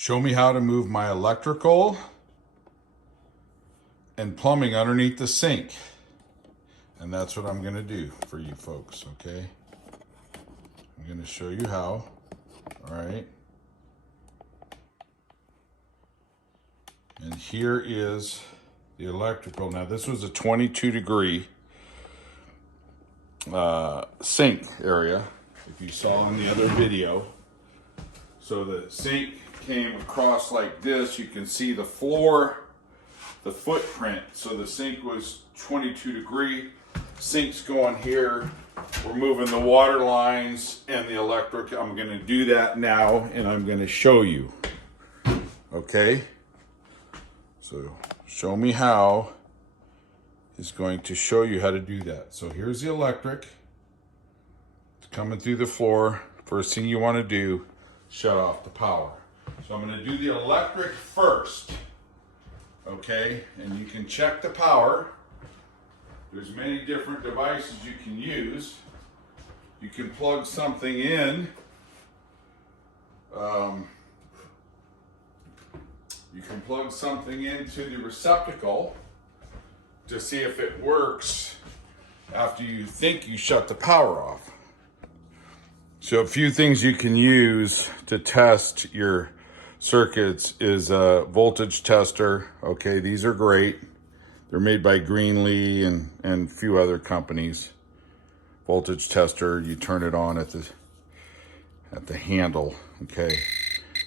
Show me how to move my electrical and plumbing underneath the sink. And that's what I'm gonna do for you folks, okay? I'm gonna show you how, all right? And here is the electrical. Now this was a 22-degree sink area, if you saw in the other video. So the sink came across like this. You can see the floor, the footprint. So the sink was 22 degree. Sink's going here. We're moving the water lines and the electric. I'm gonna do that now and I'm gonna show you. Okay? So show me how is going to show you how to do that. So here's the electric. It's coming through the floor. First thing you wanna do, shut off the power. So I'm gonna do the electric first, okay? And you can check the power. There's many different devices you can use. You can plug something in. You can plug something into the receptacle to see if it works after you think you shut the power off. So a few things you can use to test your circuits is a voltage tester. Okay, these are great. They're made by Greenlee and a few other companies. Voltage tester, you turn it on at the handle, okay?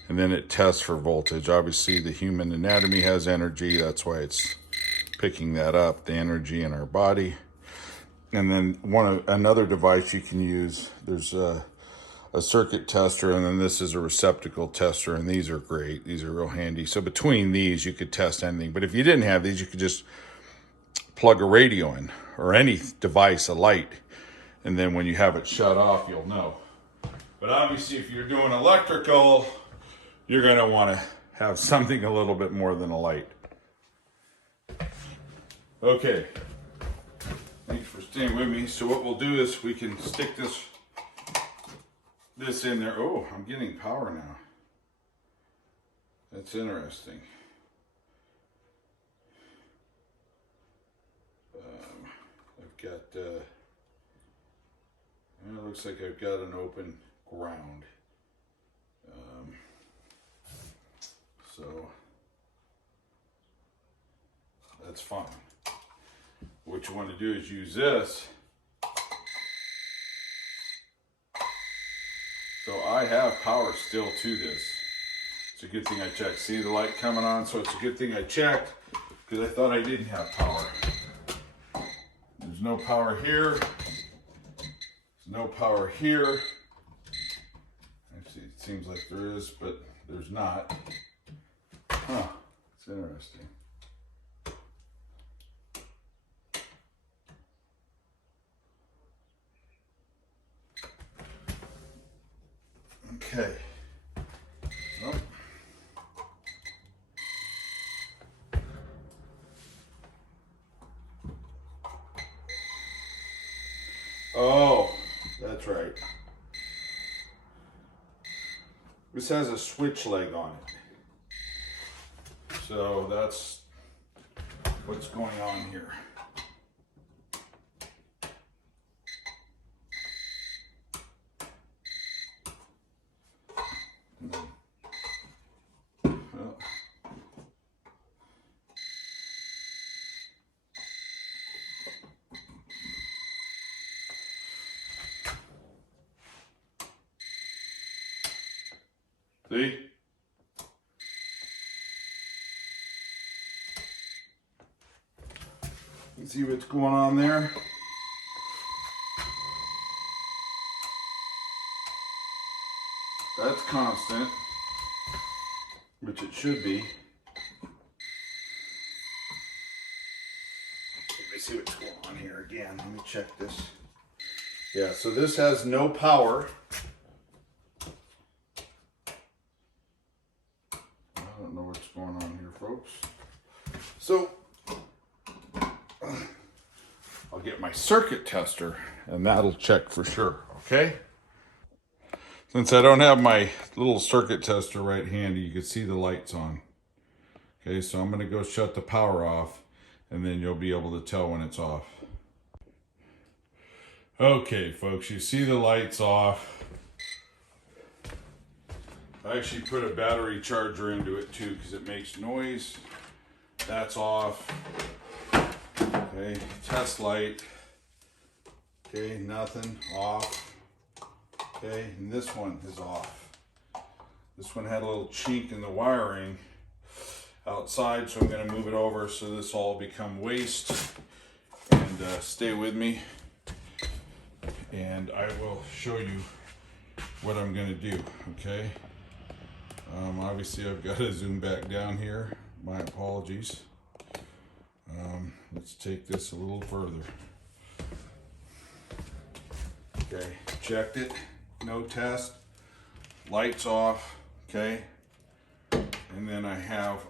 And then it tests for voltage. Obviously the human anatomy has energy, that's why it's picking that up, the energy in our body. And then another device you can use, there's a circuit tester, and then this is a receptacle tester, and these are great. These are real handy. So between these, you could test anything. But if you didn't have these, you could just plug a radio in or any device, a light, and then when you have it shut off, you'll know. But obviously, if you're doing electrical, you're gonna wanna have something a little bit more than a light. Okay, thanks for staying with me. So what we'll do is we can stick this in there. Oh, I'm getting power now. That's interesting. I've got, it looks like I've got an open ground. So that's fine. What you want to do is use this. So I have power still to this. It's a good thing I checked. See the light coming on? So it's a good thing I checked because I thought I didn't have power. There's no power here. There's no power here. Actually, it seems like there is, but there's not. Huh, it's interesting. Okay. Oh, that's right. This has a switch leg on it. So that's what's going on here. See? You see what's going on there? That's constant, which it should be. Let me see what's going on here again. Let me check this. Yeah, so this has no power. I don't know what's going on here, folks. So I'll get my circuit tester and that'll check for sure, okay? Since I don't have my little circuit tester right handy, you can see the lights on. Okay, so I'm gonna go shut the power off and then you'll be able to tell when it's off. Okay, folks, you see the lights off. I actually put a battery charger into it too because it makes noise. That's off. Okay, test light. Okay, nothing, off. Okay, and this one is off. This one had a little chink in the wiring outside, so I'm going to move it over so this all become waste. And stay with me, and I will show you what I'm going to do. Okay. Obviously, I've got to zoom back down here. My apologies. Let's take this a little further. Okay, checked it. No test. Lights off. Okay. And then I have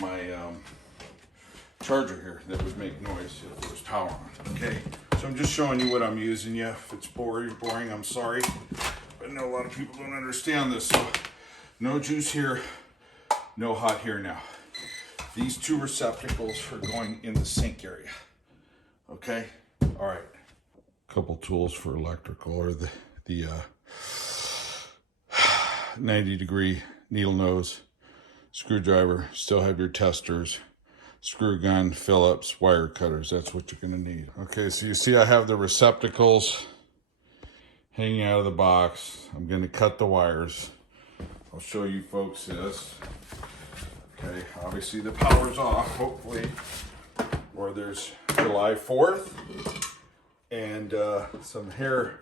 my charger here that would make noise if there was power on. Okay, so I'm just showing you what I'm using. Yeah, if it's boring, I'm sorry. But I know a lot of people don't understand this. So no juice here, no hot here now. These two receptacles are going in the sink area. Okay, all right. Couple tools for electrical, or the 90-degree needle nose, screwdriver, still have your testers, screw gun, Phillips, wire cutters. That's what you're going to need. Okay, so you see I have the receptacles hanging out of the box. I'm going to cut the wires. I'll show you folks this. Okay, obviously the power's off, hopefully, or there's July 4th and some hair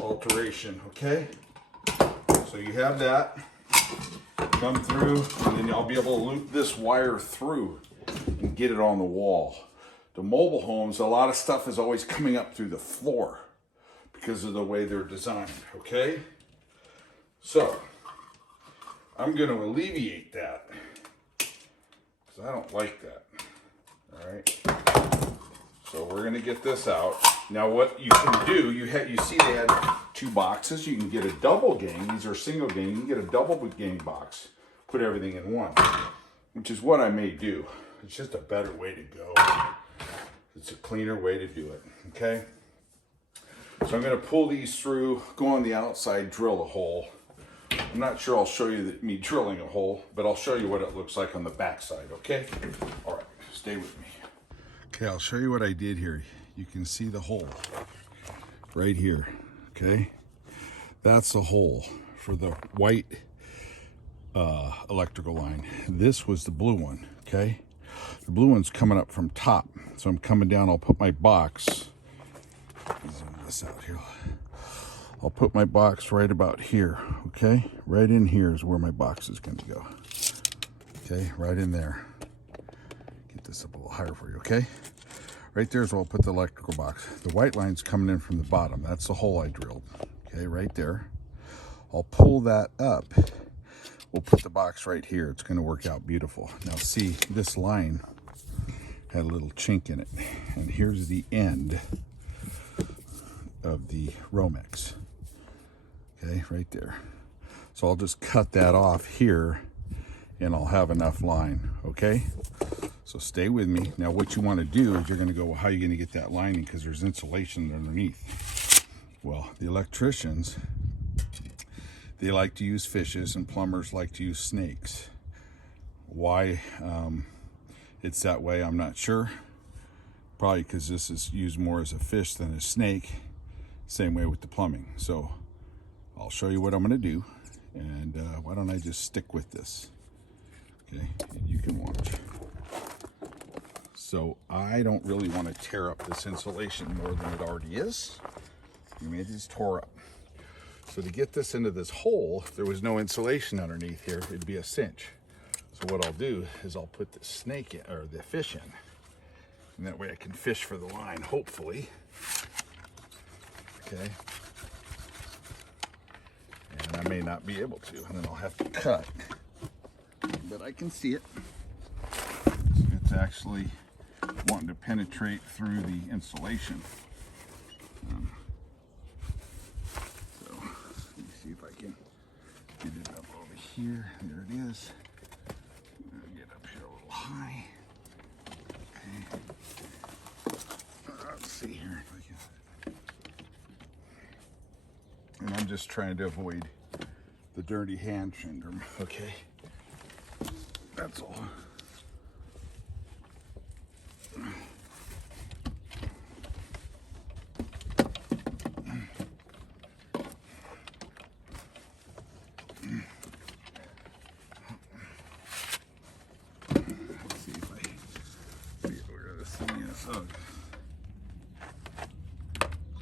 alteration. Okay, so you have that. Come through, and then I'll be able to loop this wire through and get it on the wall. The mobile homes, a lot of stuff is always coming up through the floor because of the way they're designed. Okay, so I'm going to alleviate that because I don't like that. All right, so we're going to get this out. Now what you can do, you see they had two boxes. You can get a double gang. These are single gang. You can get a double gang box. Put everything in one, which is what I may do. It's just a better way to go. It's a cleaner way to do it. Okay. So I'm going to pull these through, go on the outside, drill a hole. I'm not sure I'll show you me drilling a hole, but I'll show you what it looks like on the back side. Okay. All right. Stay with me. Okay. I'll show you what I did here. You can see the hole right here. Okay. That's the hole for the white electrical line. This was the blue one. Okay, the blue one's coming up from top, so I'm coming down. I'll put my box, zoom this out here. I'll put my box right about here. Okay, right in here is where my box is going to go. Okay, right in there. Get this up a little higher for you. Okay, right there is where I'll put the electrical box. The white line's coming in from the bottom. That's the hole I drilled. Okay, right there. I'll pull that up. We'll put the box right here. It's going to work out beautiful. Now see, this line had a little chink in it. And here's the end of the Romex. Okay, right there. So I'll just cut that off here and I'll have enough line. Okay, so stay with me. Now what you want to do is you're going to go, well, how are you going to get that lining? Because there's insulation underneath. Well, the electricians, they like to use fishes, and plumbers like to use snakes. Why it's that way, I'm not sure. Probably because this is used more as a fish than a snake. Same way with the plumbing. So I'll show you what I'm going to do. And why don't I just stick with this? Okay, and you can watch. So I don't really want to tear up this insulation more than it already is. I mean, it is tore up. So to get this into this hole, if there was no insulation underneath here, it'd be a cinch. So what I'll do is I'll put the snake in, or the fish in, and that way I can fish for the line, hopefully. Okay. And I may not be able to, and then I'll have to cut. But I can see it. Let's get it's actually wanting to penetrate through the insulation. So let me see if I can get it up over here. There it is. Get up here a little high. Okay. Let's see here. And I'm just trying to avoid the dirty hand syndrome. Okay. That's all.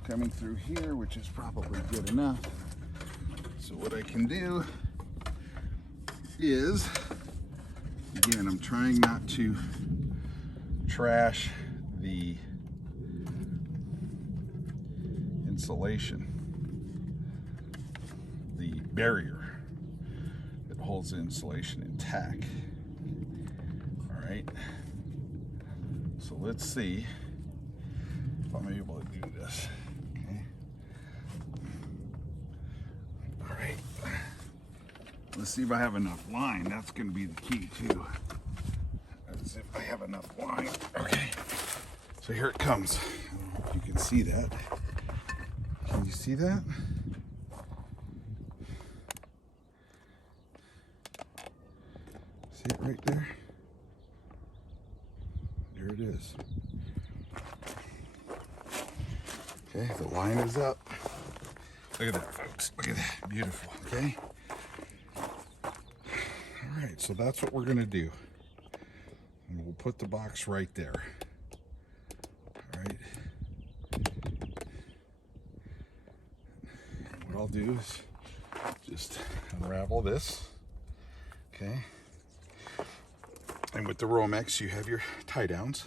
Coming through here, which is probably good enough. So what I can do is, again, I'm trying not to trash the insulation, the barrier that holds the insulation intact. All right, so let's see if I'm able to do this. Let's see if I have enough line. That's going to be the key too. Let's see if I have enough line. Okay, so here it comes. I don't know if you can see that. Can you see that? See it right there? There it is. Okay, the line is up. Look at that, folks. Look at that. Beautiful. Okay. All right, so that's what we're going to do. And we'll put the box right there. All right. And what I'll do is just unravel this. Okay. And with the Romex, you have your tie downs.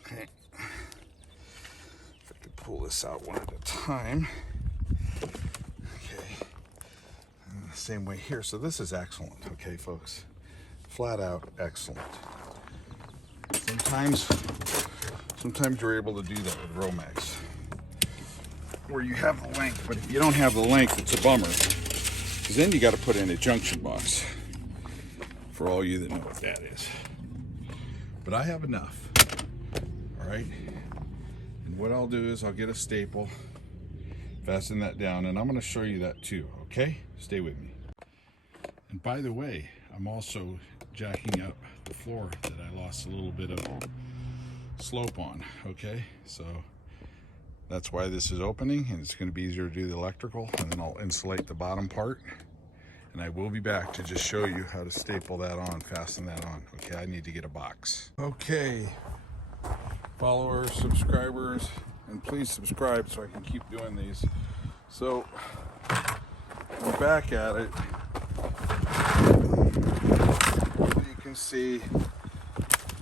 Okay. If I could pull this out one at a time. Same way here. So this is excellent. Okay, folks. Flat out excellent. Sometimes you're able to do that with Romex, where you have the length, but if you don't have the length, it's a bummer. Because then you got to put in a junction box. For all you that know what that is. But I have enough. All right. And what I'll do is I'll get a staple, fasten that down, and I'm going to show you that too. Okay? Stay with me. And by the way, I'm also jacking up the floor that I lost a little bit of slope on. Okay, so that's why this is opening, and it's going to be easier to do the electrical, and then I'll insulate the bottom part, and I will be back to just show you how to staple that on, fasten that on. Okay, I need to get a box. Okay, followers, subscribers, and please subscribe so I can keep doing these. So we're back at it. You can see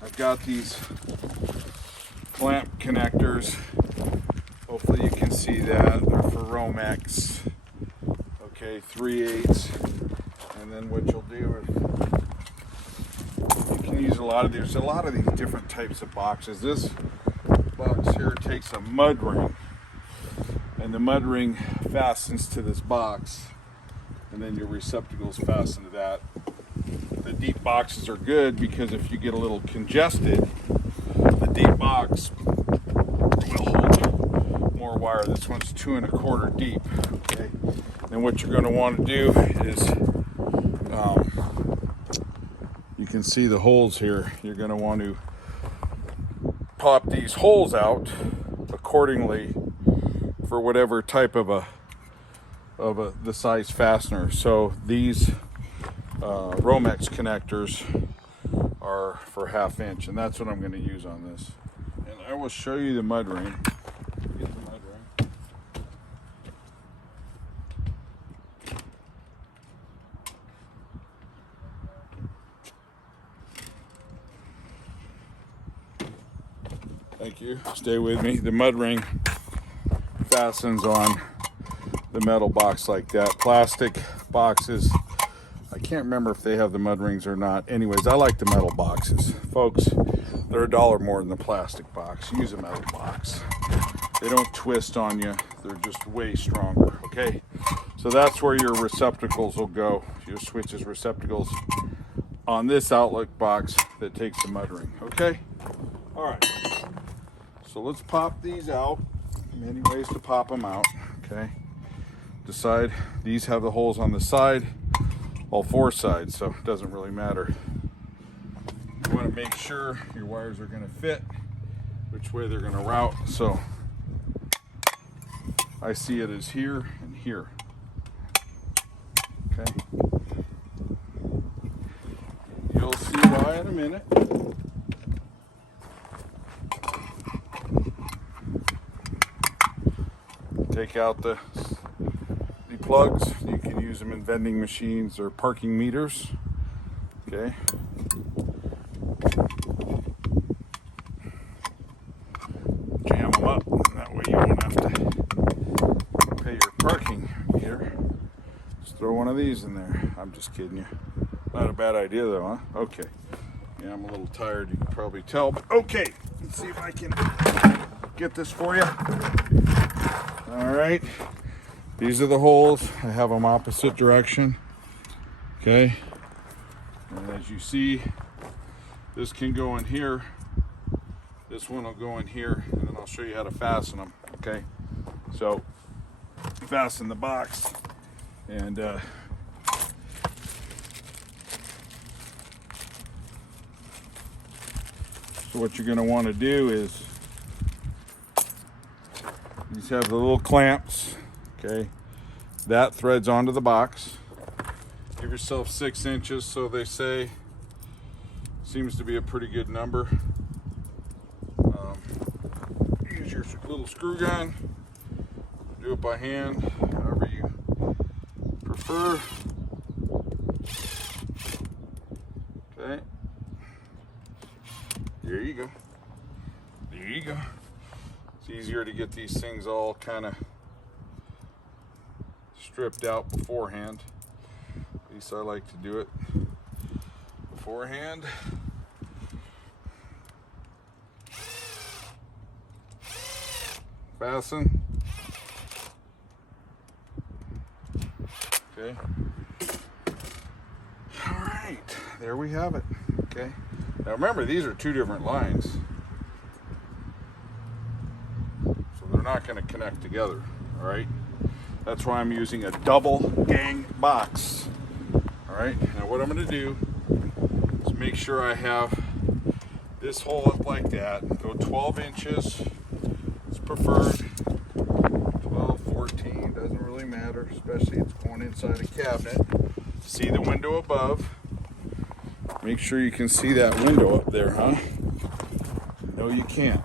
I've got these clamp connectors. Hopefully you can see that. They're for Romex. Okay, 3/8. And then what you'll do is you can use a lot of these different types of boxes. This box here takes a mud ring, and the mud ring fastens to this box, and then your receptacles fasten to that. The deep boxes are good because if you get a little congested, the deep box will hold more wire. This one's 2 1/4 deep. Okay, and what you're going to want to do is, you can see the holes here. You're going to want to pop these holes out accordingly for whatever type of the size fastener. So these Romex connectors are for 1/2 inch, and that's what I'm going to use on this. And I will show you the mud ring. Get the mud ring. Thank you. Stay with me. The mud ring fastens on the metal box like that. Plastic boxes, I can't remember if they have the mud rings or not. Anyways, I like the metal boxes. Folks, they're $1 more than the plastic box. Use a metal box. They don't twist on you. They're just way stronger, okay? So that's where your receptacles will go. Your switches, receptacles on this outlet box that takes the mud ring, okay? All right, so let's pop these out. Many ways to pop them out, okay? Decide, these have the holes on the side, all 4 sides, so it doesn't really matter. You want to make sure your wires are going to fit, which way they're going to route. So I see it as here and here. Okay. You'll see why in a minute. Take out the plugs. You can use them in vending machines or parking meters. Okay. Jam them up. That way you won't have to pay your parking meter. Just throw one of these in there. I'm just kidding you. Not a bad idea though, huh? Okay. Yeah, I'm a little tired, you can probably tell, but okay. Let's see if I can get this for you. All right. These are the holes. I have them opposite direction. Okay. And as you see, this can go in here. This one will go in here, and then I'll show you how to fasten them. Okay. So, fasten the box, and so what you're going to want to do is, these have the little clamps. Okay, that threads onto the box. Give yourself 6 inches, so they say. Seems to be a pretty good number. Use your little screw gun. Do it by hand, however you prefer. Okay. There you go. There you go. It's easier to get these things all kind of stripped out beforehand. At least I like to do it beforehand. Fasten. Okay. All right, there we have it. Okay. Now remember, these are 2 different lines, so they're not going to connect together. All right. That's why I'm using a double gang box. All right. Now what I'm going to do is make sure I have this hole up like that. Go 12 inches. It's preferred. 12, 14, doesn't really matter, especially it's going inside a cabinet. See the window above. Make sure you can see that window up there, huh? No, you can't.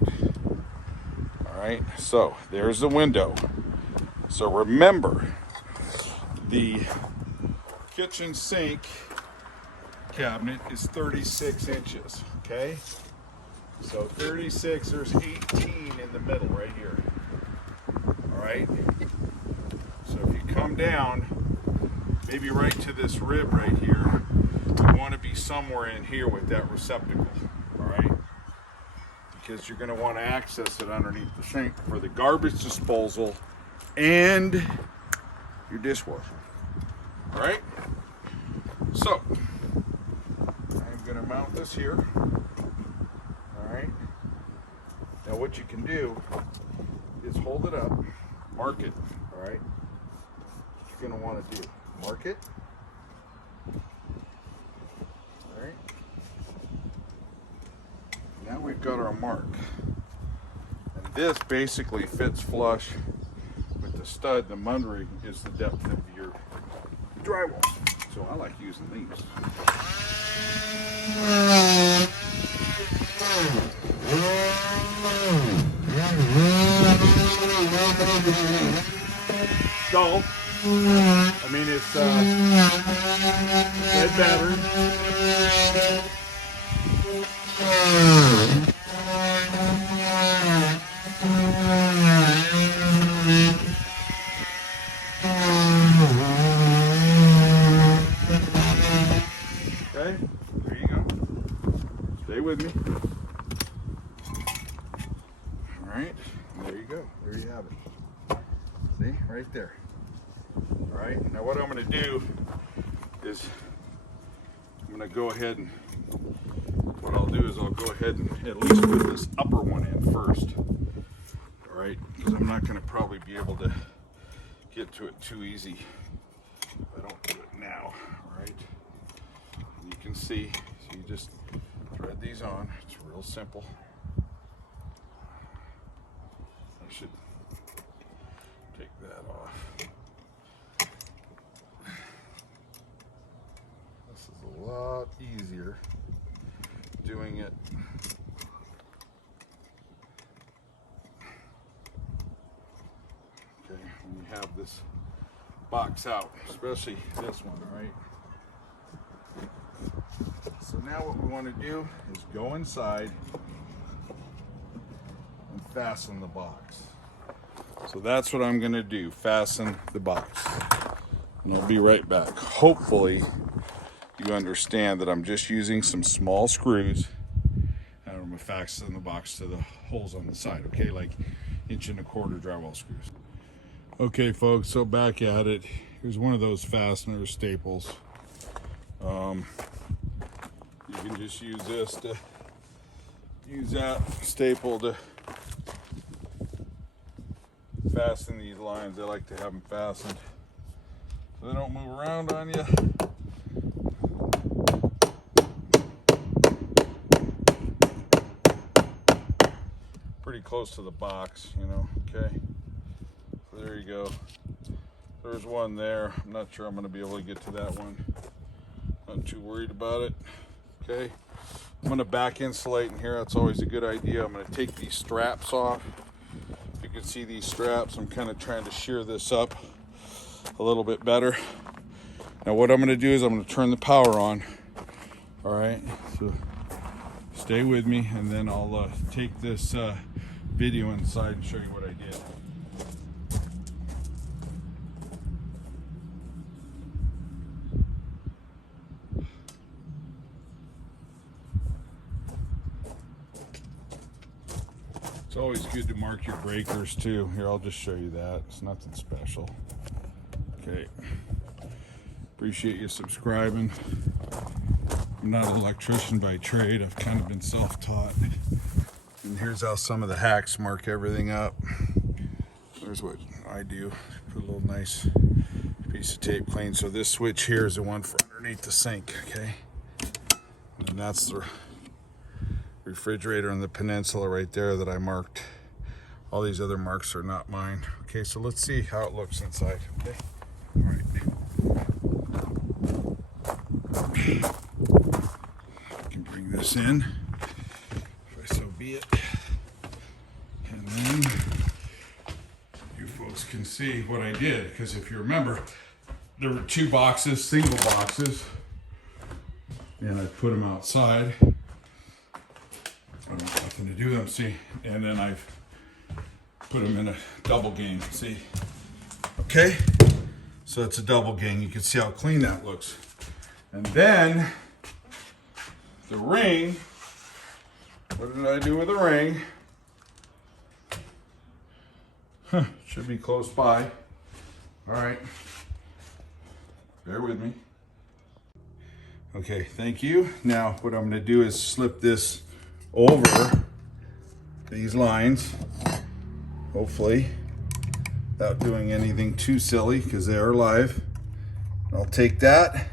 All right, so there's the window. So remember, the kitchen sink cabinet is 36 inches, okay? So 36, there's 18 in the middle right here. All right? So if you come down, maybe right to this rib right here, you want to be somewhere in here with that receptacle, all right? Because you're going to want to access it underneath the sink for the garbage disposal and your dishwasher, all right? So, I'm going to mount this here. Now what you can do is hold it up, mark it, all right? What you're going to want to do, mark it, all right? Now we've got our mark. And this basically fits flush with the stud. The mud ring is the depth of your drywall. So I like using these. Dull. I mean, it's lead battery. And there you go. There you have it. See, right there. All right, now what I'm going to do is I'm going to go ahead and what I'll do is I'll go ahead and at least put this upper one in first. All right, because I'm not going to probably be able to get to it too easy if I don't do it now. All right, and you can see, so you just thread these on. It's real simple. I should take that off. This is a lot easier doing it okay when you have this box out, especially this one. All right, so now what we want to do is go inside and fasten the box. So that's what I'm going to do, fasten the box, and I'll be right back. Hopefully you understand that I'm just using some small screws and I'm going to fasten the box to the holes on the side, okay, like 1.25 inch drywall screws. Okay folks, so back at it. Here's one of those fastener staples. You can just use this to use that staple to fasten these lines. I like to have them fastened so they don't move around on you. Pretty close to the box, you know, okay? So there you go. There's one there. I'm not sure I'm going to be able to get to that one. Not too worried about it. Okay. I'm going to back insulate in here. That's always a good idea. I'm going to take these straps off. If you can see these straps, I'm kind of trying to shear this up a little bit better. Now what I'm going to do is I'm going to turn the power on. All right. So stay with me, and then I'll take this video inside and show you what I did. It's always good to mark your breakers too. Here, I'll just show you that. It's nothing special. Okay. Appreciate you subscribing. I'm not an electrician by trade. I've kind of been self-taught. And here's how some of the hacks mark everything up. There's what I do. Put a little nice piece of tape clean. So this switch here is the one for underneath the sink, okay? And that's the refrigerator and the peninsula right there that I marked. All these other marks are not mine. Okay, so let's see how it looks inside, okay? All right. I can bring this in, if I so be it. And then you folks can see what I did, because if you remember, there were two boxes, single boxes, and I put them outside. I don't have nothing to do with them, see? And then I've put them in a double gang, see? Okay, so it's a double gang. You can see how clean that looks. And then the ring, what did I do with the ring? Should be close by. All right, bear with me. Okay, thank you. Now what I'm gonna do is slip this over these lines, hopefully without doing anything too silly, because they are live. I'll take that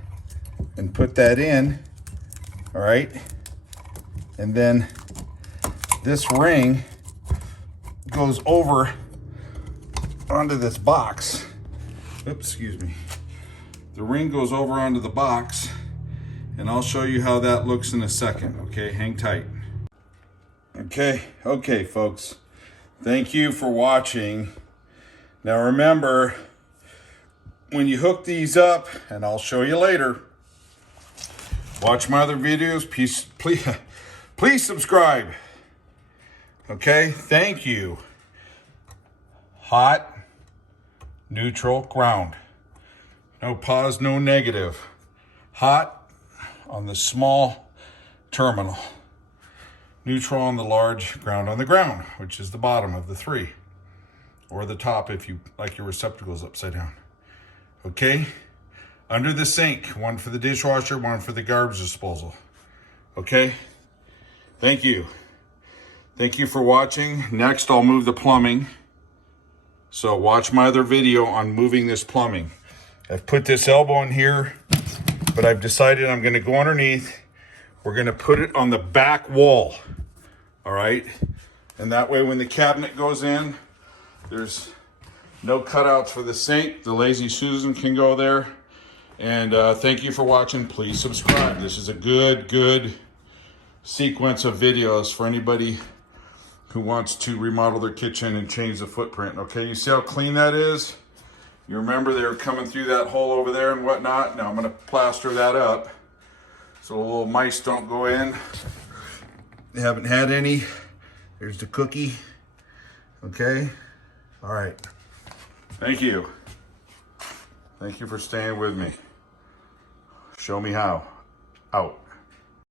and put that in, all right? And then this ring goes over onto this box. Oops, excuse me. The ring goes over onto the box, and I'll show you how that looks in a second, okay? Hang tight. Okay, folks. Thank you for watching. Now remember, when you hook these up, and I'll show you later, watch my other videos, please subscribe. Okay, thank you. Hot, neutral, ground. No pause, no negative. Hot on the small terminal. neutral on the large, ground on the ground, which is the bottom of the 3. Or the top if you like your receptacles upside down. Okay? Under the sink, 1 for the dishwasher, 1 for the garbage disposal. Okay? Thank you. Thank you for watching. Next, I'll move the plumbing. So watch my other video on moving this plumbing. I've put this elbow in here, but I've decided I'm gonna go underneath. We're gonna put it on the back wall, all right? And that way when the cabinet goes in, there's no cutouts for the sink. The Lazy Susan can go there. And thank you for watching. Please subscribe. This is a good sequence of videos for anybody who wants to remodel their kitchen and change the footprint. Okay, you see how clean that is? You remember they were coming through that hole over there and whatnot. Now I'm gonna plaster that up so the little mice don't go in. They haven't had any. There's the cookie. Okay, all right. Thank you. Thank you for staying with me. Show me how. Out.